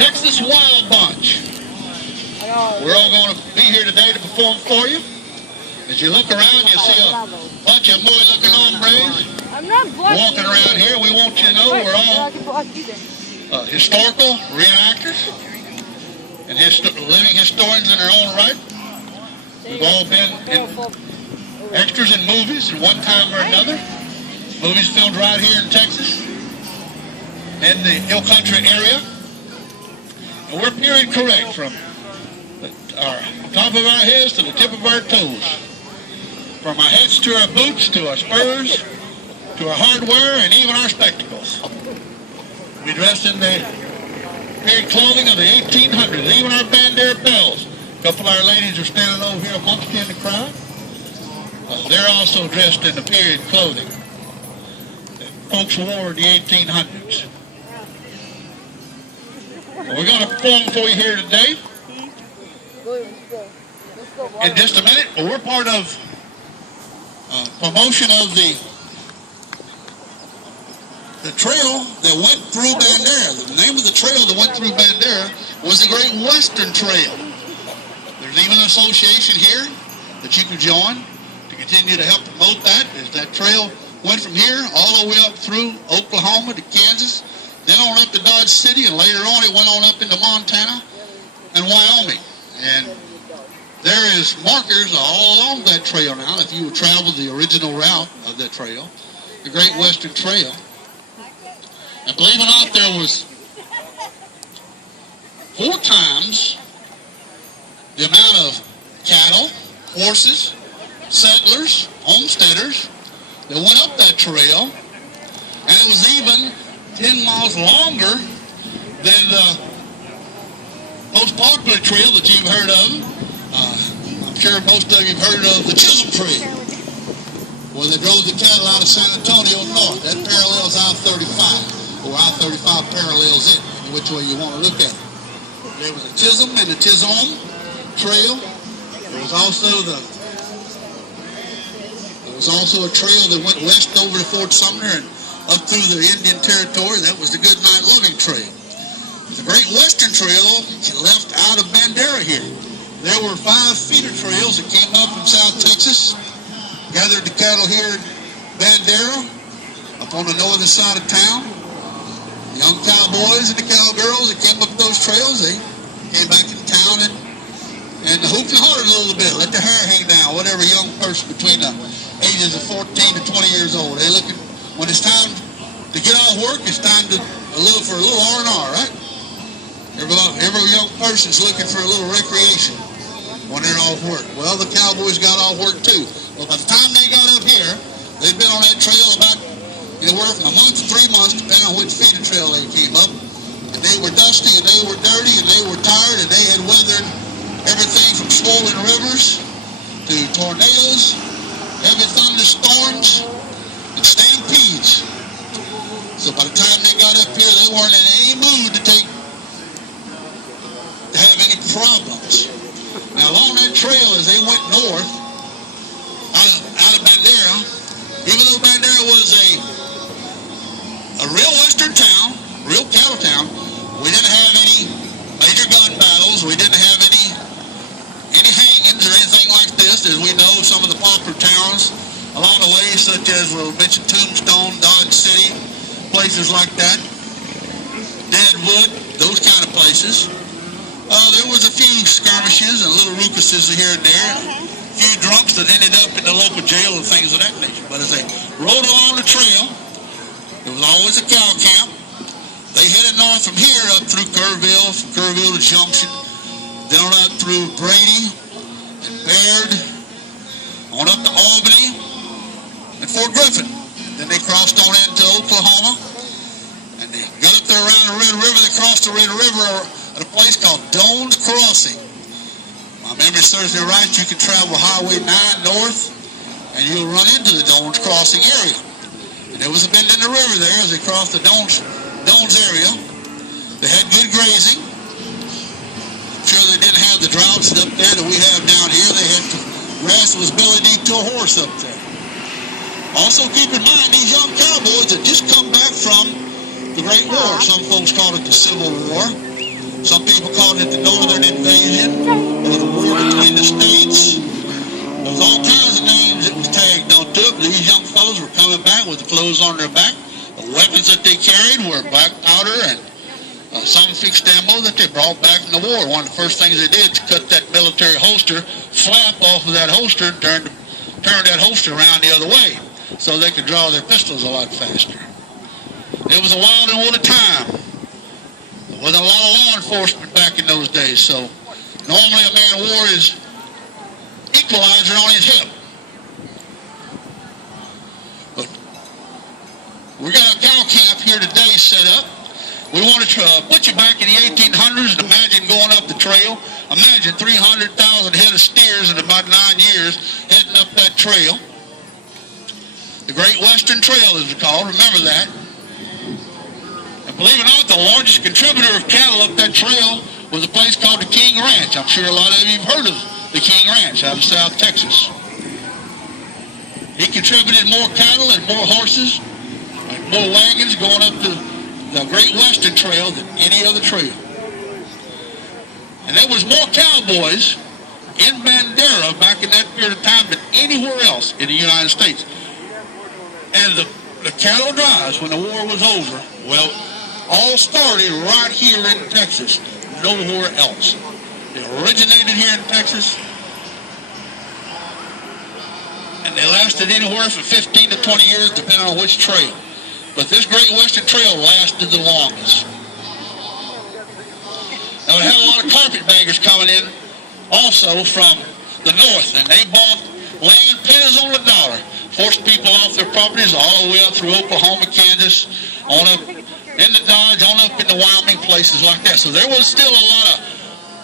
Texas Wild Bunch. We're all going to be here today to perform for you. As you look around, you see a bunch of boy-looking hombres walking around here. We want you to know we're all historical reenactors and living historians in our own right. We've all been extras in movies at one time or another. Movies filmed right here in Texas, in the Hill Country area. And we're period correct from our top of our heads to the tip of our toes. From our hats to our boots to our spurs to our hardware and even our spectacles. We dressed in the period clothing of the 1800s, even our bandera bells. A couple of our ladies are standing over here amongst you in the crowd. They're also dressed in the period clothing that folks wore in the 1800s. We're going to perform for you here today in just a minute. We're part of promotion of the trail that went through Bandera. The name of the trail that went through Bandera was the Great Western Trail. There's even an association here that you can join to continue to help promote that. As that trail went from here all the way up through Oklahoma to Kansas, then on up to Dodge City, and later on it went on up into Montana and Wyoming. And there is markers all along that trail now, if you travel the original route of that trail, the Great Western Trail. And believe it or not, there was 4 times the amount of cattle, horses, settlers, homesteaders that went up that trail, and it was even 10 miles longer than the most popular trail that you've heard of. I'm sure most of you have heard of the Chisholm Trail, where they drove the cattle out of San Antonio north. That parallels I-35, or I-35 parallels it, which way you want to look at it. There was a Chisholm and the Chisholm Trail. There was also a trail that went west over to Fort Sumner and up through the Indian Territory. That was the Goodnight Loving Trail. The Great Western Trail left out of Bandera here. There were 5 feeder trails that came up from South Texas, gathered the cattle here at Bandera, up on the northern side of town. The young cowboys and the cowgirls that came up those trails, they came back in town and hooped and hollered a little bit, let their hair hang down, whatever young person between the ages of 14 to 20 years old. They looking, when it's time to get off work, it's time to for a little R&R, right? Every young person's looking for a little recreation when they're off work. Well, the cowboys got off work too. Well, by the time they got up here, they'd been on that trail about anywhere from a month to 3 months, depending on which feeder trail they came up. And they were dusty, and they were dirty, and they were tired, and they had weathered everything from swollen rivers to tornadoes, heavy thunderstorms, and stampedes. So by the time they got up here, they weren't in any mood to have any problems. Now along that trail, as they went north, out of Bandera, even though Bandera was a real western town, real cattle town, we didn't have any major gun battles. We didn't have any hangings or anything like this, as we know some of the popular towns along the way, such as we'll mention Tombstone, Dodge City, places like that, Deadwood, those kind of places. There was a few skirmishes and little rucuses here and there, a few drunks that ended up in the local jail and things of that nature. But as they rode along the trail, there was always a cow camp. They headed north from here up through Kerrville, from Kerrville to Junction, then on up through Brady and Baird, on up to Albany and Fort Griffin. Then they crossed on into Oklahoma, and they got up there around the Red River. They crossed the Red River at a place called Doan's Crossing. My memory serves me right, you can travel Highway 9 north, and you'll run into the Doan's Crossing area. And there was a bend in the river there as they crossed the Doan's area. They had good grazing. I'm sure they didn't have the droughts up there that we have down here. They had grass that was belly deep to a horse up there. Also keep in mind these young cowboys that just come back from the Great War. Some folks call it the Civil War. Some people called it the Northern Invasion, or the war between the states. There was all kinds of names that was tagged onto it. These young fellows were coming back with the clothes on their back. The weapons that they carried were black powder and some fixed ammo that they brought back from the war. One of the first things they did was cut that military holster flap off of that holster and turn that holster around the other way so they could draw their pistols a lot faster. It was a wild and woolly time. There wasn't a lot of law enforcement back in those days, so normally a man wore his equalizer on his hip. But we got a cow camp here today set up. We want to put you back in the 1800s and imagine going up the trail. Imagine 300,000 head of steers in about 9 years heading up that trail. The Great Western Trail is called, remember that. And believe it or not, the largest contributor of cattle up that trail was a place called the King Ranch. I'm sure a lot of you have heard of the King Ranch out of South Texas. He contributed more cattle and more horses and more wagons going up the Great Western Trail than any other trail. And there was more cowboys in Bandera back in that period of time than anywhere else in the United States. And the cattle drives, when the war was over, well, all started right here in Texas, nowhere else. They originated here in Texas, and they lasted anywhere from 15 to 20 years, depending on which trail. But this Great Western Trail lasted the longest. Now, we had a lot of carpetbaggers coming in also from the north, and they bought land pennies on the dollar, forced people off their properties all the way up through Oklahoma, Kansas, on up into Dodge, on up into Wyoming, places like that. So there was still a lot of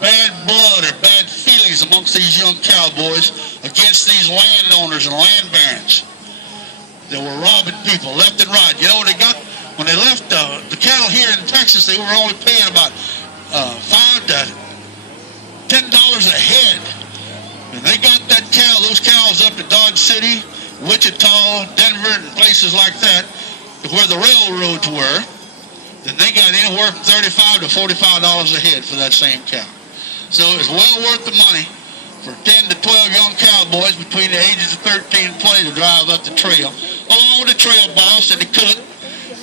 bad blood or bad feelings amongst these young cowboys against these landowners and land barons. They were robbing people left and right. You know what they got? When they left the cattle here in Texas, they were only paying about $5 to $10 a head. And they got those cows up to Dodge City, Wichita, Denver, and places like that, to where the railroads were. Then they got anywhere from $35 to $45 a head for that same cow. So it was well worth the money for 10 to 12 young cowboys between the ages of 13 and 20 to drive up the trail, along with the trail boss and the cook.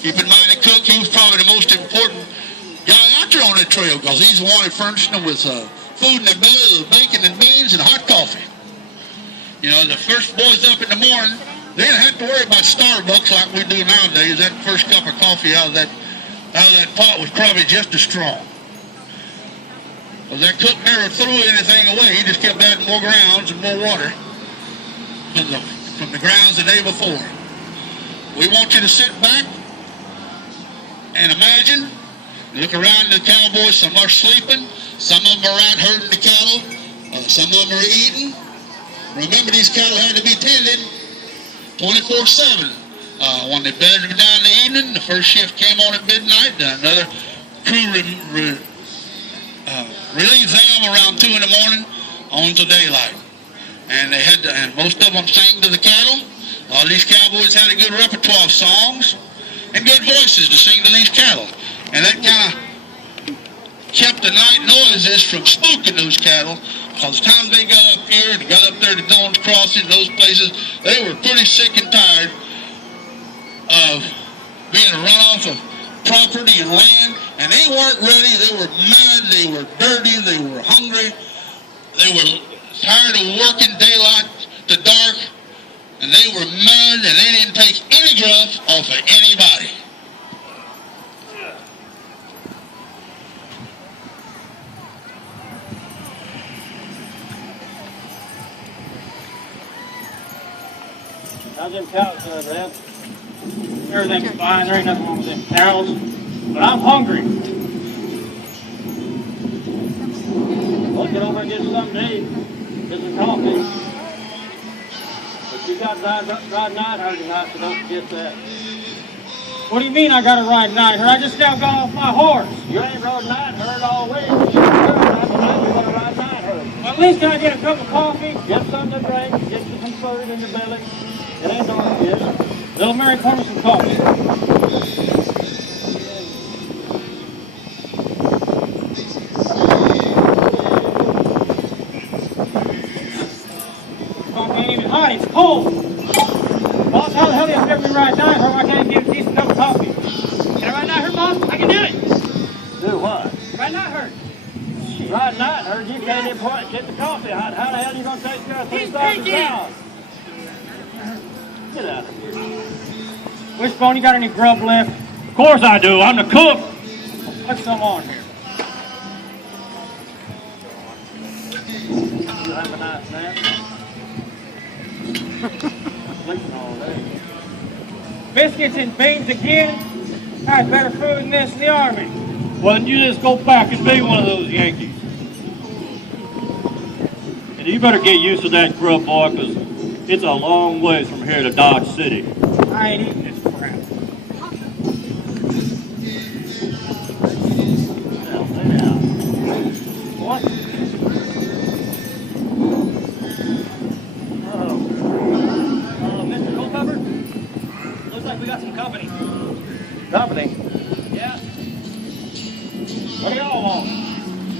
Keep in mind the cook, he was probably the most important guy out there on that trail, because he's the one that furnished them with food in their belly, with bacon and beans and hot coffee. You know, the first boys up in the morning, they didn't have to worry about Starbucks like we do nowadays. That first cup of coffee out of that pot was probably just as strong. Because that cook never threw anything away. He just kept adding more grounds and more water from the grounds the day before. We want you to sit back and imagine, look around the cowboys. Some are sleeping, some of them are out herding the cattle, some of them are eating. Remember, these cattle had to be tended 24/7. When they bedded them down in the evening, the first shift came on at midnight, another crew relieved them around 2 in the morning on to daylight. And they had to, and most of them sang to the cattle. All these cowboys had a good repertoire of songs and good voices to sing to these cattle. And that kind of kept the night noises from spooking those cattle, because the time they got up here and got up there to Dawn's Crossing, those places, they were pretty sick and tired of being run off of property and land, and they weren't ready. They were mad, they were dirty, they were hungry, they were tired of working daylight to dark, and they were mad, and they didn't take any gruff off of anybody. How's them cows, Dad? Everything's fine. There ain't nothing wrong with them cows. But I'm hungry. Let's get over and get something to eat. Get some coffee. But you got ride night herd tonight, so don't forget that. What do you mean I got to ride night herd? I just now got off my horse. You ain't rode night herd all week. You got to ride night herd. Well, at least can I get a cup of coffee? Get something to drink. Get you some food in your belly. It ain't dark yet. Little Mary, pour me some coffee. riding that herd? Riding that herd, you can't even get the coffee hot. How the hell are you going to take care of 3,000 cows? Get out of here. Wishbone, you got any grub left? Of course I do. I'm the cook. Put some on here. You have a nice nap. Sleeping all day. Biscuits and beans again? That's better food than this in the Army. Well, then you just go back and be one of those Yankees. And you better get used to that grub, boy, because it's a long ways from here to Dodge City. I ain't eating this crap. What? Mr. Culpepper? Looks like we got some company. Company? Yeah. What do y'all want?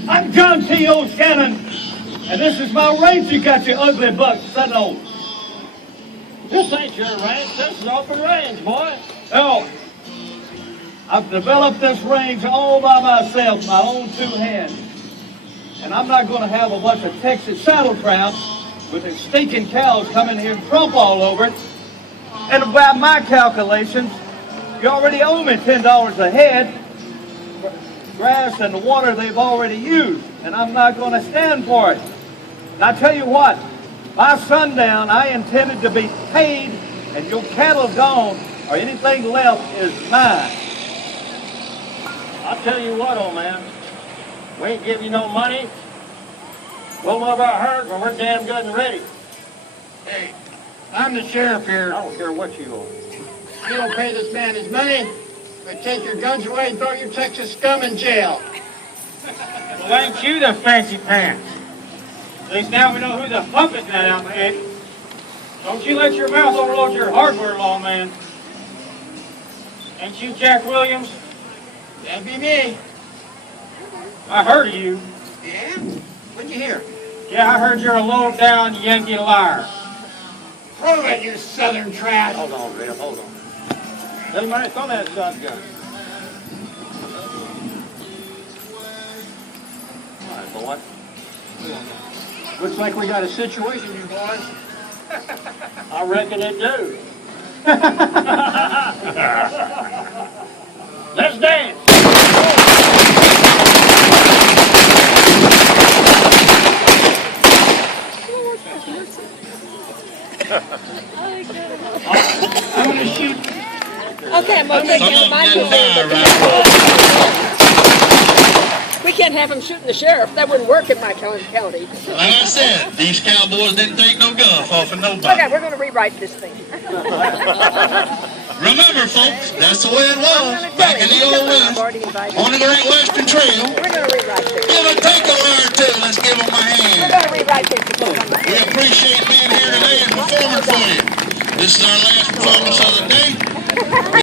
I'm John T. O'Shannon, and this is my range you got your ugly buck sitting on. This ain't your range, this is open range, boy. Oh, I've developed this range all by myself, my own two hands. And I'm not going to have a bunch of Texas saddle crowds with their stinking cows come in here and trump all over it. And by my calculations, you already owe me $10 a head for grass and the water they've already used. And I'm not going to stand for it. And I tell you what, by sundown, I intended to be paid, and your cattle gone, or anything left is mine. I'll tell you what, old man. We ain't give you no money. We'll move our herds when we're damn good and ready. Hey, I'm the sheriff here. I don't care what you owe. You don't pay this man his money, we take your guns away and throw your Texas scum in jail. Well, ain't you the fancy pants? At least now we know who the puppet got out my head. Don't you let your mouth overload your hardware, lawman. Ain't you Jack Williams? That'd be me. I heard of you. Yeah? What'd you hear? Yeah, I heard you're a low-down Yankee liar. Prove it, you southern trash. Hold on, Bill, hold on. Tell me, throw that shotgun. All right, boy. Looks like we got a situation, you boys. I reckon it do. Let's dance. I'm gonna shoot. Okay, I'm gonna take Some care of of my them people. didn't die, right? We can't have him shooting the sheriff. That wouldn't work in my county. Like I said, these cowboys didn't take no guff off of nobody. Okay, we're gonna rewrite this thing. Remember, folks, that's the way it was back in the old I've west already invited. on the Great Western Trail. We're gonna rewrite this. Give a take a line or two. Let's give them a We're hand. gonna rewrite this. We appreciate being here today and performing for you. This is our last